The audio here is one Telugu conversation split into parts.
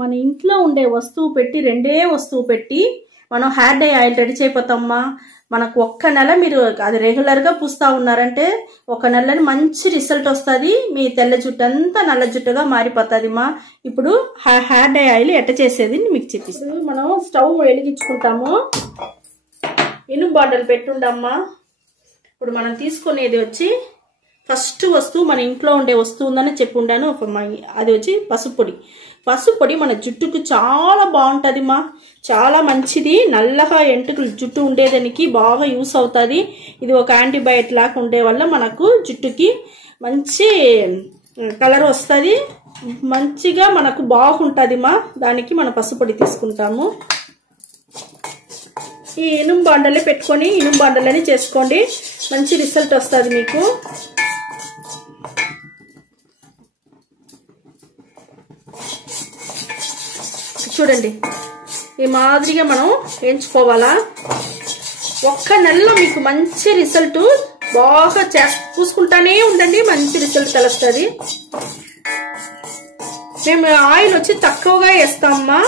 మన ఇంట్లో ఉండే వస్తువు పెట్టి రెండే వస్తువు పెట్టి మనం హెయిర్ డై ఆయిల్ రెడీ చేయపోతామా. మనకు ఒక్క నెల మీరు అది రెగ్యులర్గా పూస్తా ఉన్నారంటే ఒక నెలని మంచి రిజల్ట్ వస్తుంది. మీ తెల్ల జుట్టు అంతా నల్ల జుట్టుగా మారిపోతుంది మా. ఇప్పుడు హెయిర్ డై ఆయిల్ ఎట్ట చేసేది మీకు చూపిస్తాను. మనం స్టవ్ వెలిగించుకుంటాము, ఇనుము బాండలు పెట్టుండమ్మా. ఇప్పుడు మనం తీసుకునేది వచ్చి ఫస్ట్ వస్తువు మన ఇంట్లో ఉండే వస్తువు ఉందని చెప్పి ఉండాను. అది వచ్చి పసుపు పొడి. పసుపు పొడి మన జుట్టుకు చాలా బాగుంటుంది మా, చాలా మంచిది. నల్లగా ఎంటుకలు జుట్టు ఉండేదానికి బాగా యూస్ అవుతుంది. ఇది ఒక యాంటీబయాటిక్ లాగా ఉండే వల్ల మనకు జుట్టుకి మంచి కలర్ వస్తుంది, మంచిగా మనకు బాగుంటుంది మా. దానికి మన పసుపు పొడి తీసుకుంటాము. ఈ ఇనుము బాండలే పెట్టుకొని ఇనుము బాండలని చేసుకోండి, మంచి రిజల్ట్ వస్తుంది మీకు. చూడండి ఈ మాదిరిగా మనం వేయించుకోవాలా. ఒక్క నెలలో మీకు మంచి రిజల్ట్ బాగా పూసుకుంటానే ఉండండి, మంచి రిజల్ట్ తెలుస్తుంది. మేము ఆయిల్ వచ్చి తక్కువగా వేస్తామమ్మా.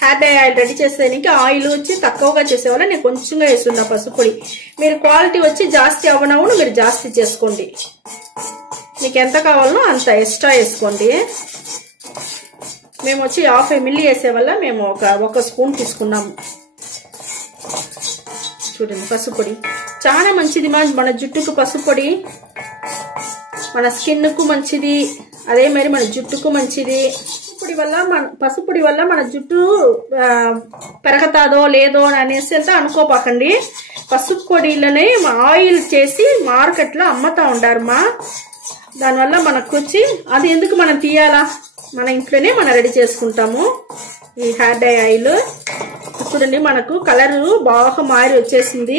హెయిర్ డై ఆయిల్ రెడీ చేసేదానికి ఆయిల్ వచ్చి తక్కువగా చేసేవాళ్ళ నేను కొంచెంగా వేస్తున్నా పసుపు పొడి. మీరు క్వాలిటీ వచ్చి జాస్తి అవ్వనవును మీరు జాస్తి చేసుకోండి, మీకు ఎంత కావాలనో అంత ఎక్స్ట్రా వేసుకోండి. మేము వచ్చి 50 ml వేసే వల్ల మేము ఒక స్పూన్ తీసుకున్నాము. చూడండి పసుపు పొడి చాలా మంచిది మన జుట్టుకు. పసుపు పొడి మన స్కిన్కు మంచిది, అదే మరి మన జుట్టుకు మంచిది. పసుపు పొడి వల్ల మన జుట్టు పెరగతాదో లేదో అనేసి అంతా అనుకోపాకండి. పసుపు పొడిలోనే ఆయిల్ చేసి మార్కెట్లో అమ్ముతా ఉండారు మా. దానివల్ల మనకు వచ్చి అది ఎందుకు మనం తీయాలా, మన ఇంట్లోనే మనం రెడీ చేసుకుంటాము ఈ హెయిర్ డై ఆయిల్. చూడండి మనకు కలర్ బాగా మారి వచ్చేసింది.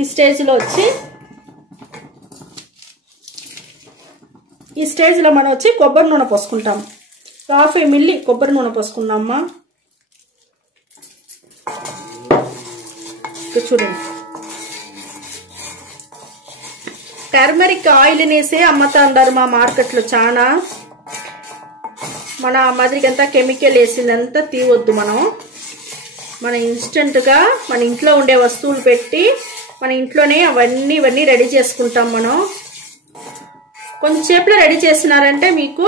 ఈ స్టేజ్లో వచ్చి ఈ స్టేజ్లో మనం వచ్చి కొబ్బరి నూనె పోసుకుంటాం. 50 ml కొబ్బరి నూనె పోసుకున్నామా. చూడండి టర్మరిక్ ఆయిల్ అనేసి అమ్ముతా ఉండారు మా మార్కెట్లో చాలా. మన మాదిరికి అంతా కెమికల్ వేసిందంతా తీవద్దు. మన ఇన్స్టెంట్గా మన ఇంట్లో ఉండే వస్తువులు పెట్టి మన ఇంట్లోనే ఇవన్నీ రెడీ చేసుకుంటాం మనం. కొంచెంసేపులో రెడీ చేసినారంటే మీకు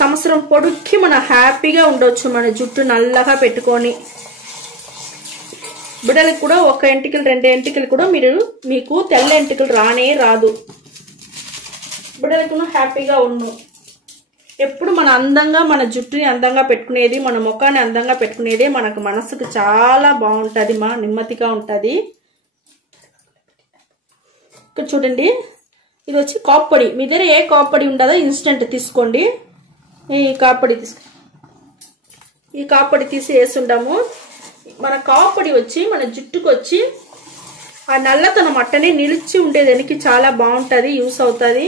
సంవత్సరం పొడుక్కి మన హ్యాపీగా ఉండొచ్చు. మన జుట్టు నల్లగా పెట్టుకొని బిడ్డలకు కూడా 1 ఎంటికలు 2 ఎంటికలు కూడా మీకు తెల్ల ఎంటికలు రానే రాదు. బిడ్డలకు హ్యాపీగా ఉండు. ఎప్పుడు మన అందంగా మన జుట్టుని అందంగా పెట్టుకునేది, మన ముఖాన్ని అందంగా పెట్టుకునేదే మనకు మనసుకు చాలా బాగుంటుంది మా, నెమ్మదిగా ఉంటుంది. ఇక్కడ చూడండి ఇది వచ్చి కాప్పొడి. మీ దగ్గర ఏ కాప్పొడి ఉండదో ఇన్స్టెంట్ తీసుకోండి. ఈ కాప్పొడి తీసి వేసుంటాము. మన కాప్పొడి వచ్చి మన జుట్టుకు వచ్చి ఆ నల్లతనం అట్టనే నిలిచి ఉండేదానికి చాలా బాగుంటుంది, యూస్ అవుతుంది.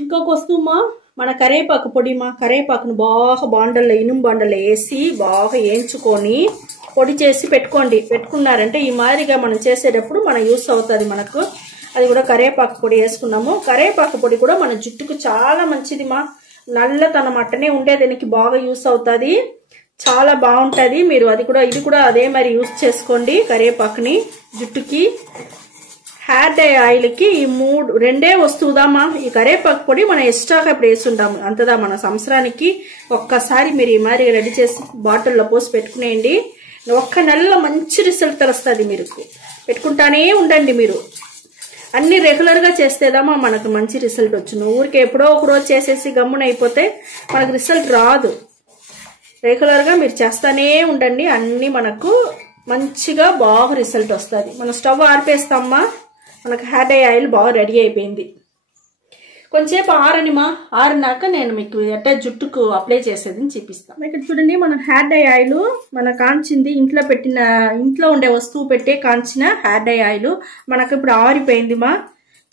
ఇంకొక వస్తువు మన కరేపాకు పొడి. కరేపాకును బాగా బాండల్లో ఇనుము బాండల్లో వేసి బాగా వేయించుకొని పొడి చేసి పెట్టుకున్నారంటే ఈ మాదిరిగా మనం చేసేటప్పుడు మన యూస్ అవుతుంది మనకు. అది కూడా కరేపాకు పొడి వేసుకున్నాము. కరేపాకు పొడి కూడా మన జుట్టుకు చాలా మంచిది నల్లతనం అట్టనే ఉండేదానికి బాగా యూస్ అవుతుంది, చాలా బాగుంటుంది. మీరు ఇది కూడా అదే మరి యూస్ చేసుకోండి కరేపాకుని జుట్టుకి. హెయిర్ డై ఆయిల్కి ఈ రెండే వస్తువుదామా. ఈ కరేపాకు పొడి మనం ఎక్స్ట్రాగా ఇప్పుడు వేసుంటాము అంతదా. మన సంవత్సరానికి ఒక్కసారి మీరు ఈ మాదిరిగా రెడీ చేసి బాటిల్లో పోసి పెట్టుకునేయండి. ఒక్క నెలలో మంచి రిజల్ట్ తెలుస్తుంది. మీరు పెట్టుకుంటానే ఉండండి. మీరు అన్ని రెగ్యులర్గా చేస్తేదామా మనకు మంచి రిజల్ట్ వచ్చును. ఊరికే ఎప్పుడో ఒక రోజు చేసేసి గమ్మున అయిపోతే మనకు రిజల్ట్ రాదు. రెగ్యులర్గా మీరు చేస్తానే ఉండండి, అన్ని మనకు మంచిగా బాగా రిజల్ట్ వస్తుంది. మనం స్టవ్ ఆర్పేస్తామా, మనకు హెయిర్ డై ఆయిల్ బాగా రెడీ అయిపోయింది. కొంచెంసేపు ఆరినాక నేను మీకు ఎట్లా జుట్టుకు అప్లై చేసేది చూపిస్తాను. ఇక్కడ చూడండి మన హెయిర్ డై ఆయిల్ మన కాంచింది ఇంట్లో ఉండే వస్తువు పెట్టే కాంచిన హెయిర్ డై ఆయిల్ మనకు ఇప్పుడు ఆరిపోయింది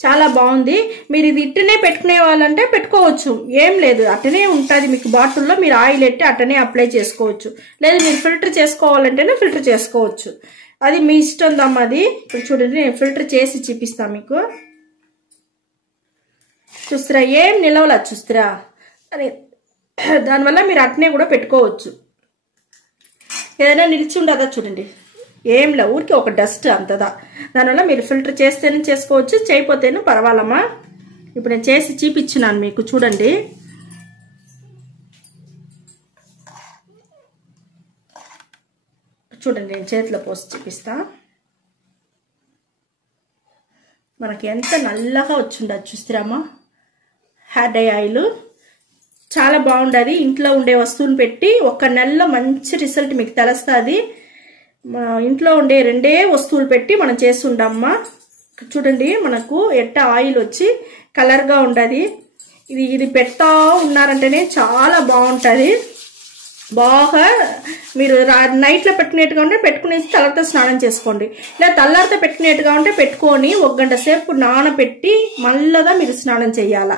చాలా బాగుంది. మీరు ఇది ఇట్టనే పెట్టుకునే వాళ్ళంటే పెట్టుకోవచ్చు, ఏం లేదు అట్టనే ఉంటుంది మీకు. బాటిల్లో మీరు ఆయిల్ ఎట్టి అట్టనే అప్లై చేసుకోవచ్చు, లేదా మీరు ఫిల్టర్ చేసుకోవాలంటేనే ఫిల్టర్ చేసుకోవచ్చు. అది మీ ఇష్టం దమ్మా. అది ఇప్పుడు చూడండి నేను ఫిల్టర్ చేసి చూపిస్తాను మీకు. చూస్తారా ఏం నిలవలా చూస్తారా అని. దానివల్ల మీరు అట్నే కూడా పెట్టుకోవచ్చు. ఏదైనా నిలిచి ఉండదా చూడండి, ఏంలా ఊరికి ఒక డస్ట్ అంతదా. దానివల్ల మీరు ఫిల్టర్ చేస్తేనే చేసుకోవచ్చు, చేయకపోతేనే పర్వాలమ్మా. ఇప్పుడు నేను చేసి చూపించినాను మీకు చూడండి. చూడండి నేను చేతిలో పోసి చూపిస్తా. మనకి ఎంత నల్లగా వచ్చిండదు చూస్తారమ్మా. హెయిర్ డై ఆయిల్ చాలా బాగుండదు. ఇంట్లో ఉండే వస్తువులు పెట్టి 1 నెలలో మంచి రిజల్ట్ మీకు తెలుస్తుంది. ఇంట్లో ఉండే 2 వస్తువులు పెట్టి మనం చేస్తుండమ్మా. చూడండి మనకు ఎట్ట ఆయిల్ వచ్చి కలర్గా ఉండదు. ఇది పెడతా ఉన్నారంటేనే చాలా బాగుంటుంది. బాగా మీరు నైట్లో పెట్టుకునేట్టుగా ఉంటే పెట్టుకునేసి తలతో స్నానం చేసుకోండి. లేదా తెల్లారితో పెట్టుకునేట్టుగా ఉంటే పెట్టుకొని 1 గంట సేపు నానబెట్టి మళ్ళదా మీరు స్నానం చేయాలా.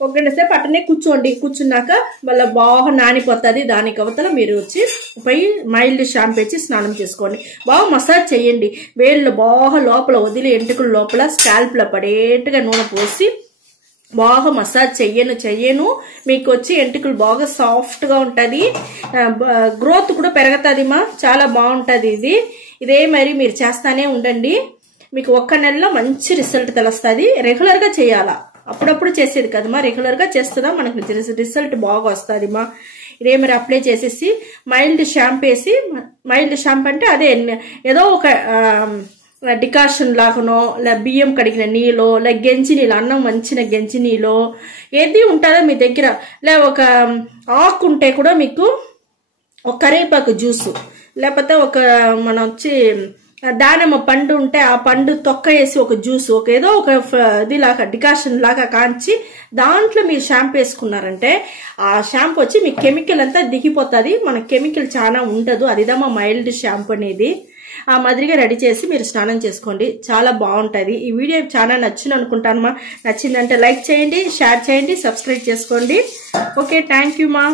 1 గంట సేపు అట్టనే కూర్చోండి. కూర్చున్నాక మళ్ళీ బాగా నానిపోతుంది. దానికి అవతల మీరు వచ్చి పోయి మైల్డ్ షాంపూ వేసి స్నానం చేసుకోండి. బాగా మసాజ్ చేయండి. వేళ్ళు బాగా లోపల వదిలి ఎంటుకల లోపల స్కాల్ప్లో పడేట్టుగా నూనె పోసి బాగా మసాజ్ చెయ్యను మీకు వచ్చి ఎంటుకలు బాగా సాఫ్ట్గా ఉంటుంది. గ్రోత్ కూడా పెరుగుతుందిమా. చాలా బాగుంటుంది. ఇదే మరి మీరు చేస్తానే ఉండండి. మీకు 1 నెలలో మంచి రిజల్ట్ తెలుస్తుంది. రెగ్యులర్గా చేయాలా, అప్పుడప్పుడు చేసేది కదమ్మా. రెగ్యులర్గా చేస్తుందా మనకు రిజల్ట్ బాగా వస్తుందిమా. ఇదే మరి అప్లై చేసేసి మైల్డ్ షాంపూ వేసి, మైల్డ్ షాంపూ అంటే అదే ఏదో ఒక డికాషన్ లాగానో, లే బియ్యం కడిగిన నీళ్ళు, లే గెంజి నీళ్ళు, అన్నం మంచిన గెంజి నీళ్ళు ఏది ఉంటుందో మీ దగ్గర, లే ఒక ఆకు ఉంటే కూడా మీకు ఒక కరివేపాకు జ్యూసు, లేకపోతే ఒక మనం వచ్చి దానిమ్మ పండు ఉంటే ఆ పండు తొక్క వేసి ఒక జ్యూస్, ఒక ఏదో ఒక ఇదిలాగా డికాషన్ లాగా కాంచి దాంట్లో మీరు షాంపూ వేసుకున్నారంటే ఆ షాంపూ వచ్చి మీ కెమికల్ అంతా దిగిపోతుంది. మన కెమికల్ చాలా ఉండదు. అదిదమ్మా మైల్డ్ షాంపూ అనేది. ఆ మాదిరిగా రెడీ చేసి మీరు స్నానం చేసుకోండి. చాలా బాగుంటుంది. ఈ వీడియో చాలా నచ్చింది అనుకుంటానమ్మా. నచ్చిందంటే లైక్ చేయండి, షేర్ చేయండి, సబ్స్క్రైబ్ చేసుకోండి. ఓకే, థ్యాంక్ యూ మా.